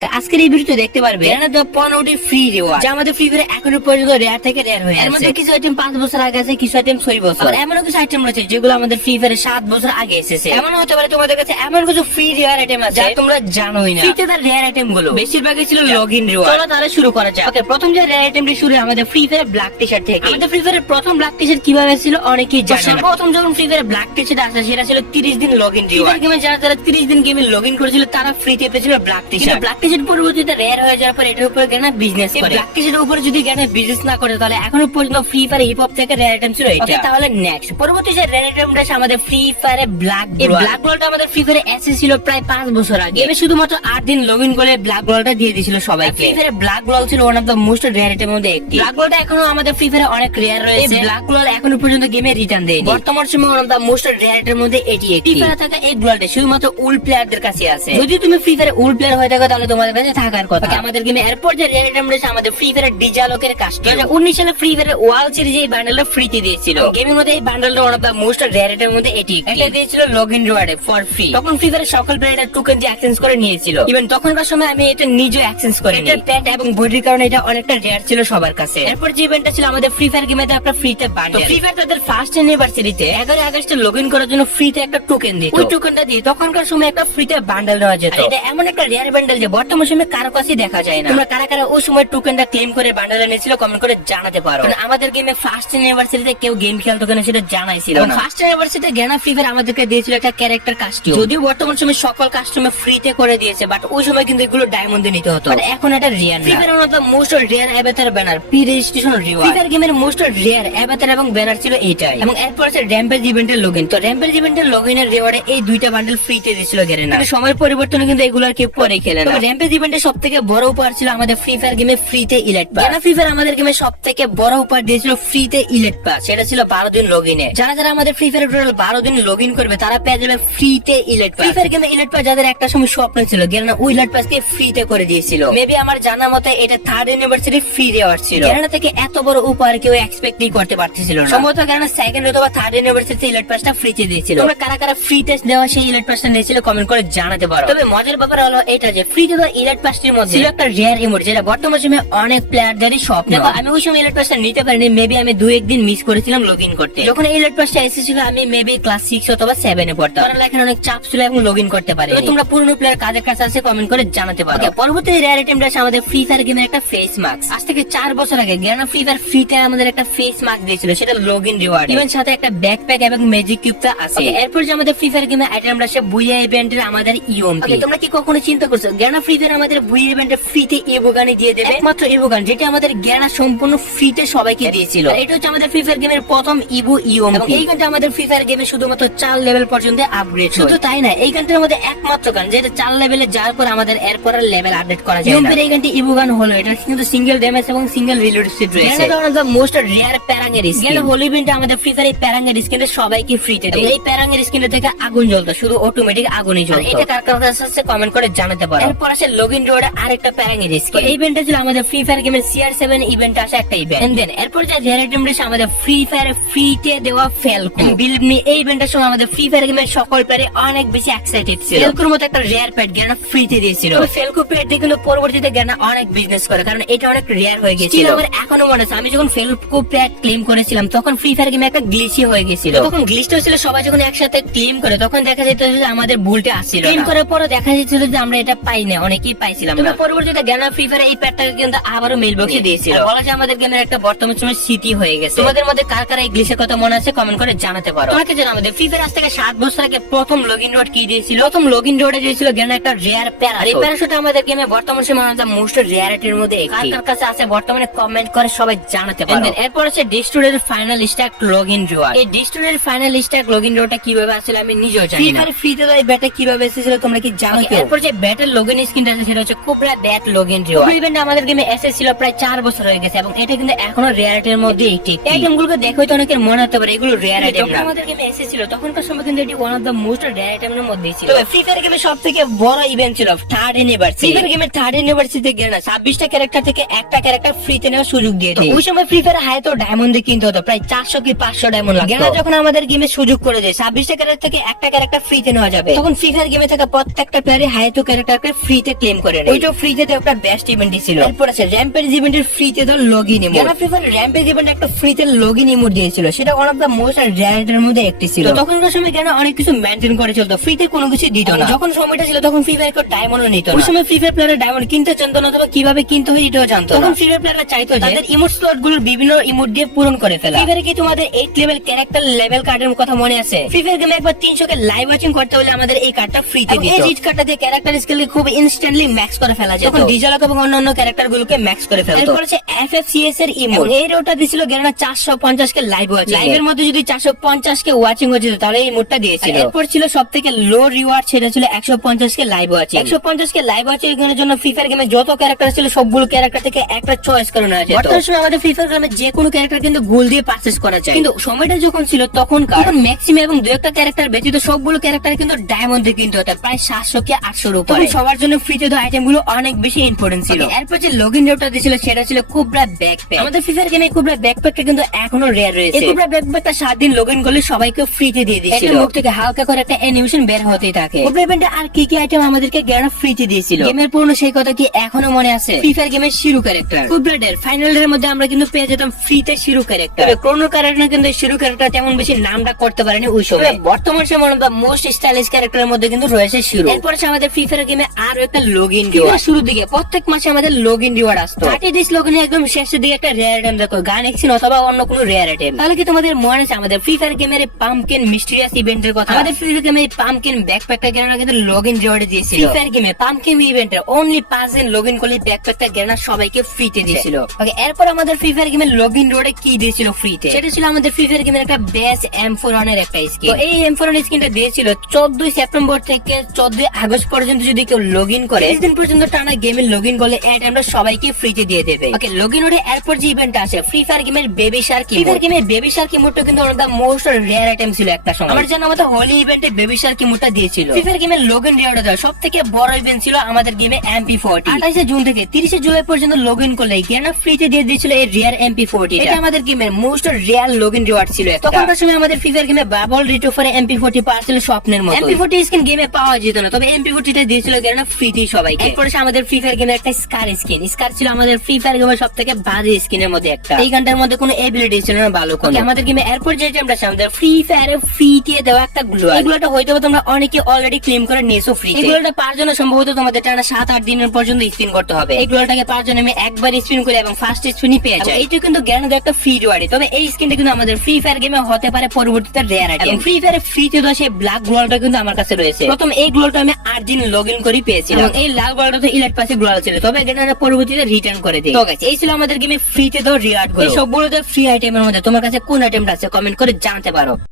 আজকের এই ভিডিওতে দেখতে পারবে 15টি ফ্রি রিওয়ার্ড যা আমাদের ফ্রি ফায়ারে এখনো পর্যন্ত রেয়ার থেকে রেয়ার হয়ে আছে। এর মধ্যে কিছু আইটেম 5 বছর আগে আছে, কিছু আইটেম 6 বছর, আর এমন কিছু আইটেম রয়েছে যেগুলো আমাদের ফ্রি ফায়ারে 7 বছর আগে এসেছে। এমন হতে পারে তোমাদের কাছে এমন কিছু ফ্রি রিওয়ার্ড আইটেম আছে যা তোমরা জানোই না। ফ্রিতে তার রেয়ার আইটেম গুলো বেশিরভাগই ছিল লগইন রিওয়ার্ড। চলো তাহলে শুরু করা যাক। ওকে, প্রথম যে রেয়ার আইটেমটি শুরু আমাদের ফ্রি ফায়ার ব্ল্যাক টি-শার্ট থেকে। আমাদের ফ্রি ফায়ারের প্রথম ব্ল্যাক টি-শার্ট কিভাবে ছিল অনেকেই জানে না। প্রথম যখন ফ্রি ফায়ারে ব্ল্যাক টি-শার্ট আসে সেটা ছিল 30 দিন লগইন রিওয়ার্ড। গেমে যারা 30 দিন গেমে লগইন করেছিল তারা ফ্রিতে পেয়েছিল ব্ল্যাক টি-শার্ট। ব্ল্যাক টি-শার্ট পরবর্তীতে রেয়ার হয়ে যাওয়ার পর এটার উপর জ্ঞানা বিজনেস করে। ব্ল্যাক টি-শার্টের উপরে যদি জ্ঞানা বিজনেস না করে তাহলে এখনো পর্যন্ত ফ্রি ফায়ার হিপ হপ থেকে রেয়ার আইটেম ছিল এটা। তাহলে নেক্সট পরবর্তী যে রেয়ার আইটেমটা আছে আমাদের ফ্রি ফায়ারে ব্ল্যাক গোল্ড। এই ব্ল্যাক গোল্ডটা আমাদের ফ্রি ফায়ারে এসে ছিল প্রায় 5 বছর আগে। গেমে শুধুমাত্র 8 দিন লগইন করে ব্ল্যাক গোল্ডটা দিয়ে দিয়েছিল সবাইকে। ফ্রি ফায়ারে ব্ল্যাক গোল্ড ছিল one of the most rare আইটেমের মধ্যে একটি। ব্ল্যাক গোল্ডটা এখনো আমাদের ফ্রি ফায়ারে অনেক রেয়ার রয়েছে। এই ব্ল্যাক গোল্ড এখনো পর্যন্ত গেমে রিটার্ন দেয়নি। বর্তমান সময়ে one of the most rare আইটেমের মধ্যে এটি একটি। ফ্রি ফায়ারে থাকা এই গোল্ডটা শুধুমাত্র উল প্লেয়ারদের কাছে আছে। যদি তুমি ফ্রি ফায়ারে উল প্লেয়ার হয়ে থাকো তাহলে তোমাদের কাছে থাকার কথা। আমাদের গেমে এরপর যে রেয়ার আইটেম রয়েছে আমাদের ফ্রি ফায়ারের ডিজালকের কাস্টম। 2019 সালে ফ্রি ফায়ারের ওয়ার্ল্ড সিরিজ এই বান্ডেলটা ফ্রিতে দিয়েছিল। গেমের মধ্যে এই বান্ডেলটা one of the most rare আইটেমের মধ্যে এটি। এটা দিয়েছিল লগইন রিওয়ার্ডে ফর ফ্রি। তখন ফ্রি ফায়ারের সকল প্লেয়াররা টোকেন দিয়ে এক্সচেঞ্জ করে নিয়েছিল। ইভেন তখনকার সময় আমি এটা নিজে এক্সচেঞ্জ করে নিই। এটা প্যান্ট এবং বডির কারণে এটা অনেকটা রেয়ার ছিল সবার কাছে। এরপর যে ইভেন্টটা ছিল আমাদের ফ্রি ফায়ার গেমে আপনারা ফ্রিতে বান্ডেল। ফ্রি ফায়ার তাদের ফার্স্ট অ্যানিভার্সারিতে 11 আগস্টে লগইন করার জন্য ফ্রিতে একটা টোকেন দিত। ওই টোকেনটা দিয়ে তখনকার সময় একটা ফ্রিতে বান্ডেল দেওয়া যেত। এটা এমন একটা রেয়ার বান্ডেল যে বর্তমান সময়ে কারো কাছেই দেখা যায় না। তোমরা কারা কারা ওই সময় টোকেনটা ক্লেম করে বান্ডেল এনেছিল কমেন্ট করে জানাতে পারো। আমাদের গেমে ফার্স্ট অ্যানিভার্সারিতে কেউ গেম খেলতো কিনা সেটা জানাইছিল না। ফার্স্ট অ্যানিভার্সারিতে জ্ঞানা ফ্রি ফায়ার আমাদেরকে দিয়েছিল একটা ক্যারেক্টার কাস্টিউম। যদিও বর্তমান সময়ে সকল কাস্টিউমে ফ্রিতে করে দিয়েছে, বাট ওই সময় কিন্তু এগুলো ডায়মন্ডে নিতে হতো। এখন এটা rare Free Fire one of the most rare avatar banner pre registration reward. Free Fire গেমের মোস্ট রিয়ার অ্যাভাতার এবং ব্যানার ছিল এইটাই। এবং এরপর আছে র্যাম্পেজ ইভেন্টের লগইন। তো র্যাম্পেজ ইভেন্টের লগইনের রিওয়ার্ডে এই দুইটা বান্ডেল ফ্রিতে দিয়েছিল গেরেনা। কিন্তু সময়ের পরিবর্তনে কিন্তু এগুলোর কেউ পরে খেলে না। র্যাম্পেজ ইভেন্টের সবথেকে বড় উপহার ছিল আমাদের ফ্রি ফায়ার গেমে ফ্রিতে ইলাইট পাস। ফ্রি ফায়ার আমাদের গেমে সবথেকে বড় উপহার দিয়েছিল ফ্রিতে ইলাইট পাস। সেটা ছিল 12 দিন লগইনে। যারা আমাদের ফ্রি ফায়ার টোটাল 12 দিন লগইন করবে তারা পেয়ে যাবে ফ্রিতে ইলাইট পাস। ফ্রি ফায়ার গেমে ইলাইট পাস যাদের একটা সময় স্বপ্ন ছিল গেরেনা ওই ইলাইট পাসকে ফ্রিতে করে দিয়েছিল। মেবি আমার জানা মতে এটা থার্ড ইউনিভার্সিটি ফ্রি রিওয়ার্ড ছিল। গেরেনা থেকে এত বড় উপহার কেউ এক্সপেক্টই করতে পারতেছিল না। সম্ভবত গেরেনা সেকেন্ড অথবা থার্ড ইউনিভার্সিটি ইলাইট পাসটা ফ্রিতে দিয়েছিল। তোমরা কারা কারা ফ্রি টেস্ট দেওয়া সেই ইলাইট পাসটা নিয়েছিল কমেন্ট করে জানাতে পারো। তবে মজার ব্যাপার হলো এটা যে ফ্রিতে দেওয়া ইলাইট পাসটির মধ্যে ছিল একটা রেয়ার ইমোট যেটা বর্তমান সময়ে অনেক প্লেয়ারদেরই স্বপ্ন। দেখো আমি ওই সময় ইলাইট পাসটা নিতে পারিনি। মেবি আমি 2-1 দিন মিস করেছিলাম লগইন করতে। যখন এই ইলাইট পাসটা এসেছিল আমি মেবি ক্লাস 6 অথবা 7 এ পড়তাম। পড়ালেখার অনেক চাপ ছিল এবং লগইন করতে পারি। তোমরা পুরনো প্লেয়ার কাদের কাছে আছে কমেন্ট করে জানাতে পারো। পরবর্তী রেয়ার আইটেমটা আছে আমাদের ফ্রি ফায়ার গেমের একটা ফেস মাস্ক। আজ থেকে 4 বছর আগে গেনা ফ্রি ফায়ার ফ্রিতে আমাদের একটা ফেস মাস্ক দিয়েছিল, সেটা লগইন রিওয়ার্ড। ইভেন সাথে একটা ব্যাকপ্যাক এবং ম্যাজিক কিউবটা আছে। এরপর যে আমাদের ফ্রি ফায়ার গেমের আইটেমটা আছে বুইয়া ইভেন্টের আমাদের ইওএমপি। তোমরা কি কখনো চিন্তা করছো গেনা ফ্রি ফায়ার আমাদের বুইয়া ইভেন্টে ফ্রিতে ইভোগানি দিয়ে দেবে? একমাত্র ইভোগান যেটা আমাদের গেনা সম্পূর্ণ ফ্রিতে সবাইকে দিয়েছিল। এটা হচ্ছে আমাদের ফ্রি ফায়ার গেমের প্রথম ইভো ইওএমপি। এই গানটা আমাদের ফ্রি ফায়ার গেমে শুধুমাত্র 4 লেভেল পর্যন্ত আপগ্রেড। শুধু তাই না, এই গানটার মধ্যে একমাত্র গান যেটা 4 লেভেলে যাওয়ার পর আমাদের এরপর লেভেল আপডেট করা যায় না। এই গানটি ইভোগান হলো এটা কিন্তু সিঙ্গেল ড্যামেজ এবং সিঙ্গেল রিলোড স্পিড রয়েছে। এটা one of the most rare প্যারাঙ্গের স্কিন। এটা হোলি ইভেন্টে আমাদের ফ্রি ফায়ার এই প্যারাঙ্গের স্কিনে সবাইকে ফ্রিতে দেয়। এই প্যারাঙ্গের স্কিনে থেকে আগুন জ্বলতো, শুধু অটোমেটিক আগুনই জ্বলতো। এটা কার কার কাছে আছে কমেন্ট করে জানাতে পারো। এরপর আসে লগইন রোডে আরেকটা প্যারাঙ্গের স্কিন। এই ইভেন্টটা ছিল আমাদের ফ্রি ফায়ার গেমের CR7 ইভেন্টে আসা একটা ইভেন্ট। এন্ড দেন এরপর যে রেয়ার আইটেম রয়েছে আমাদের ফ্রি ফায়ারে ফ্রিতে দেওয়া ফেলকো। বিলিভ মি এই ইভেন্টের সময় আমাদের ফ্রি ফায়ার গেমের সকল প্লেয়ার অনেক বেশি এক্সাইটেড ছিল। ফেলকোর মতো একটা রেয়ার প্যাড গেনা ফ্রিতে দিয়েছিল। ফেলকো প্যাড দিয়ে কিন্তু পরবর্তীতে গেনা অনেক বিজনেস করে কারণ এটা অনেক রেয়ার হয়ে গেছিল। আমার এখনো মনে আছে আমি যখন ফেলকো প্যাড ক্লেম করেছিলাম তখন ফ্রি ফায়ার গেমে একটা গ্লিচি হয়ে গেছিল। তখন গ্লিচটা ছিল সবাই যখন একসাথে ক্লেম করে তখন দেখা যেত যে আমাদের বুলটা আসছিল। ক্লেম করার পর দেখা যাচ্ছিল যে আমরা এটা পাই না, অনেকেই পাইছিলাম। তবে পরবর্তীতে গেনা ফ্রি ফায়ার এই প্যাডটাকে কিন্তু আবারও মেইল বক্সে দিয়েছিল। বলা যায় আমাদের গেমের একটা বর্তমান সময় স্মৃতি হয়ে গেছে। তোমাদের মধ্যে কার কার এই গ্লিচের কথা মনে আছে কমেন্ট করে জানাতে পারো। তোমাকে জানো আমাদের ফ্রি ফায়ার আজ থেকে 7 বছর আগে প্রথম লগইন রোড কি দিয়েছিল? প্রথম লগইন রোডে দিয়েছিল গেনা একটা রেয়ার প্যারাশুট। এই প্যারাশুট আমাদের গেমে বর্তমান সময় আমাদের মোস্ট রেয়ারিটির মধ্যে একটি। কার কাছে আছে বর্তমানে কমেন্ট করে সবাই জানাতে পারো। এরপর আছে ডিস্ট্রয়ের ফাইনাল স্ট্যাক লগইন রিওয়ার্ড। এই ডিস্ট্রয়ের ফাইনাল স্ট্যাক লগইন রোডটা কিভাবে আসলে আমি নিজেও জানি না। ফ্রিতে এই ব্যাটে কিভাবে এসেছিল তোমরা কি জানো? এরপর যে ব্যাটের লগইন স্ক্রিনটা আছে সেটা হচ্ছে কোবরা ব্যাট লগইন রিওয়ার্ড। এই ইভেন্ট আমাদের গেমে এসেছিল প্রায় 4 বছর হয়ে গেছে এবং এটা কিন্তু এখনো রেয়ারিটির মধ্যে একটি। এই আইটেমগুলোকে দেখো তো অনেকের মনে হতে পারে এগুলো রেয়ার আইটেম না। আমাদের গেমে এসেছিল তখনকার সময় কিন্তু এটি one of the most rare আইটেমের মধ্যে ছিল। তবে ফ্রি ফায়ার গেমে সবথেকে বড় ইভেন্ট ছিল থার্ড ইউনিভার্সিটি। ফ্রি ফায়ার গেমের থার্ড ইউনিভার্সিটিতে গেনা 26টা ক্যারেক্টার থেকে একটা ক্যারেক্টার ফ্রিতে নেওয়ার সুযোগ দিয়েছে। ওই সময় ফ্রি ফায়ার হায়াতো ডায়মন্ড দিয়ে কিনতে হতো, প্রায় 400 কি 500 ডায়মন্ড লাগে। গেনা যখন আমাদের গেমে সুযোগ করে দেয় 26টা ক্যারেক্টার থেকে একটা ক্যারেক্টার ফ্রিতে নেওয়া যাবে, তখন ফ্রি ফায়ার গেমে থাকা প্রত্যেকটা প্লেয়ারে হায়াতো ক্যারেক্টারকে ফ্রিতে ফ্রিতে ক্লেম করে নেয়। ওইটা ফ্রিতে তো একটা বেস্ট ইভেন্টই ছিল। এরপর আছে র্যাম্পেজ ইভেন্টের ফ্রিতে তো লগইন ইমোট। যারা ফ্রি ফায়ার র্যাম্পেজ ইভেন্ট একটা ফ্রিতে লগইন ইমোট দিয়েছিল, সেটা ওয়ান অফ দ্য মোস্ট রেয়ারের মধ্যে একটি ছিল। তখনকার সময় কেন অনেক কিছু মেইনটেইন করে চলতো, ফ্রিতে কোনো কিছু দিত না। যখন সময়টা ছিল তখন ফ্রি ফায়ার ডায়মন্ডও নিত না। ওই সময় ফ্রি ফায়ার প্লেয়াররা ডায়মন্ড কিনতে জানতো না, অথবা কিভাবে কিনতে হয় এটাও জানতো। তখন ফ্রি ফায়ার প্লেয়াররা চাইতো যে তাদের ইমোট স্লট গুলোর বিভিন্ন ইমোট দিয়ে পূরণ করে ফেলা। ফ্রি ফায়ারে কি তোমাদের 8 লেভেল ক্যারেক্টার লেভেল কার্ডের কথা মনে আছে? ফ্রি ফায়ার গেমে একবার 300 কে লাইভ ওয়াচিং করতে হলে আমাদের এই কার্ডটা ফ্রিতে দিত। এই রিচ কার্ডটা দিয়ে ক্যারেক্টার স্কিলকে খুব ইনস্ট্যান্টলি ম্যাক্স করে ফেলা যেত। তখন ডিজালক এবং অন্যান্য ক্যারেক্টার গুলোকে ম্যাক্স করে ফেলতো। এরপর আছে এফএফসিএস এর ইমোট। এই রোটা দিছিল গেরনা 450 কে লাইভ ওয়াচিং। লাইভের মধ্যে যদি 450 কে ওয়াচিং হয়ে যেত তাহলে এই ইমোটটা দিয়েছিল। এরপর ছিল সবথেকে লো রিওয়ার্ড, সেটা ছিল 150 কে লাইভ ওয়াচিং। 150 কে লাইভ ওয়াচিং এর জন্য ফ্রি ফায়ার গেমে যত ক্যারেক্টার ছিল সবগুলো ক্যারেক্টার থেকে একটা চয়েস করে নেওয়া যেত। বর্তমান সময় আমাদের ফ্রি ফায়ার গেমে যে কোনো ক্যারেক্টার কিন্তু গোল দিয়ে পারচেজ করা যায়, কিন্তু সময়টা যখন ছিল তখন ম্যাক্সিমাম এবং দুই একটা ক্যারেক্টার ব্যতীত সবগুলো ক্যারেক্টার কিন্তু ডায়মন্ড দিয়ে কিনতে হতো, প্রায় 700 কে 800 এর উপরে। সবার জন্য ফ্রিতে দেওয়া আইটেম গুলো অনেক বেশি ইম্পর্টেন্ট ছিল। এরপর যে লগইন রেটটা দিয়েছিল সেটা ছিল কোবরা ব্যাকপ্যাক। আমাদের ফ্রি ফায়ার গেমে কোবরা ব্যাকপ্যাকটা কিন্তু এখনো রেয়ার রয়েছে। এই কোবরা ব্যাকপ্যাকটা 7 দিন লগইন করলে সবাইকে ফ্রিতে দিয়ে দিয়েছিল। মুখ থেকে হালকা করে একটা অ্যানিমেশন বের হতেই থাকে। কোবরা ইভেন্টে আর কি কি আইটেম আমাদেরকে গ্যারান্টি ফ্রিতে দিয়েছিল, গেমের পুরনো সেই কথা কি এখনো মনে আছে? ফ্রি ফায়ার গেমের শিরু ক্যারেক্টার কোবরা ডের ফাইনাল এর মধ্যে আমরা কিন্তু পেয়ে যেতাম ফ্রিতে শিরু ক্যারেক্টার। ক্রোনো ক্যারেক্টার কিন্তু শিরু ক্যারেক্টার তেমন বেশি নামটা করতে পারেনি ওই সময়। বর্তমান সময় one of the most stylish ক্যারেক্টারের মধ্যে কিন্তু রয়েছে শিরু। এরপর আমাদের ফ্রি ফায়ার গেমে আরো একটা লগইন রিওয়ার্ড। শুরুর দিকে প্রত্যেক মাসে আমাদের লগইন রিওয়ার্ড আসতো। 30 ডেজ লগইন একদম শেষের দিকে একটা রেয়ার আইটেম দেখো, গান এক্সিন অথবা অন্য কোনো রেয়ার আইটেম। তাহলে কি তোমাদের মনে আছে আমাদের ফ্রি ফায়ার গেমের পাম্পকিন মিস্টেরিয়াস ইভেন্টের কথা? আমাদের ফ্রি ফায়ার গেমে পাম্পকিন ব্যাকপ্যাকটা গেরানা কিন্তু লগইন রিওয়ার্ড দিয়েছিল। ফ্রি ফায়ার গেমে পাম্পকিন ইভেন্টে অনলি 5 দিন লগইন করলে ব্যাকপ্যাকটা গেরানা সবাইকে ফ্রিতে দিয়েছিল। ওকে, এরপর আমাদের ফ্রি ফায়ার গেমের লগইন রিওয়ার্ডে কি দিয়েছিল ফ্রিতে? সেটা ছিল আমাদের ফ্রি ফায়ার গেমের একটা বেস্ট M4 এর একটা স্কিন। তো এই M4 স্কিনটা দিয়েছিল 14 সেপ্টেম্বর থেকে 14 আগস্ট পর্যন্ত যদি কেউ লগইন করে, 30 দিন পর্যন্ত টানা গেমে লগইন করলে এই আমরা সবাইকে ফ্রিতে দিয়ে দেবে। ওকে, লগইন হলে এরপর যে ইভেন্ট আছে ফ্রি ফায়ার গেমের বেবি শার্ক। ফ্রি ফায়ার গেমের বেবি শার্ক ইমোটটা কিন্তু one of the most rare item ছিল একটা সময়। আমার জানা মতে হোলি ইভেন্টে বেবি শার্ক ইমোটটা দিয়েছিল। ফ্রি ফায়ার গেমের লগইন রিওয়ার্ড দেওয়া সবথেকে বড় ইভেন্ট ছিল আমাদের গেমে MP40। 28 জুন থেকে 30 জুলাই পর্যন্ত লগইন করলে গেনা ফ্রিতে দিয়ে দিয়েছিল এই রিয়ার MP40। এটা আমাদের গেমের মোস্ট রেয়ার লগইন রিওয়ার্ড ছিল। তখনকার সময় আমাদের ফ্রি ফায়ার গেমে বাবল রিটোফারে MP40 পাওয়া ছিল স্বপ্নের মতো। MP40 স্কিন গেমে পাওয়া যেত না, তবে MP40 টা দিয়েছিল গেনা ফ্রিতে সবাইকে। এরপর আমাদের ফ্রি ফায়ার গেমের একটা স্কার স্কিন। স্কার ছিল আমাদের ফ্রি ফায়ার গেমের সবথেকে বাজে স্কিনের মধ্যে একটা। এই গানটার মধ্যে কোনো এবিলিটি ছিল না ভালো কোনো। আমাদের গেমে এরপর যে আইটেমটা আছে আমাদের ফ্রি ফায়ারে ফ্রিতে দেওয়া একটা গ্লো। এই গ্লোটা হয়তো তোমরা অনেকে অলরেডি ক্লেম করে নিয়েছো ফ্রি। এই গ্লোটা পাওয়ার জন্য সম্ভবত তোমাদের টানা 7-8 দিনের পর্যন্ত স্পিন করতে হবে। এই গ্লোটাকে পাওয়ার জন্য আমি একবার স্পিন করে এবং ফার্স্ট স্পিনই পেয়ে যাই। এইটা কিন্তু গ্যারান্টি একটা ফ্রি রিওয়ার্ড। তবে এই স্কিনটা কিন্তু আমাদের ফ্রি ফায়ার গেমে হতে পারে পরবর্তীতে রেয়ার আইটেম। ফ্রি ফায়ারে ফ্রিতে দেওয়া সেই ব্ল্যাক গ্লোটা কিন্তু আমার কাছে রয়েছে। প্রথম এই গ্লোটা আমি 8 দিন লগইন করে পেয়েছিলাম। এই লাল গ্লোটা তো ইলাইট পাসে গ্লো ছিল, তবে এটা পরবর্তীতে রিটার্ন করে দেই। তো গাইস, এই ছিল আমাদের গেমে ফ্রিতে দেওয়া রিওয়ার্ড গুলো। এই সবগুলো ফ্রি আইটেমের মধ্যে তোমার কাছে কোন আইটেমটা আছে কমেন্ট করে জানতে পারো।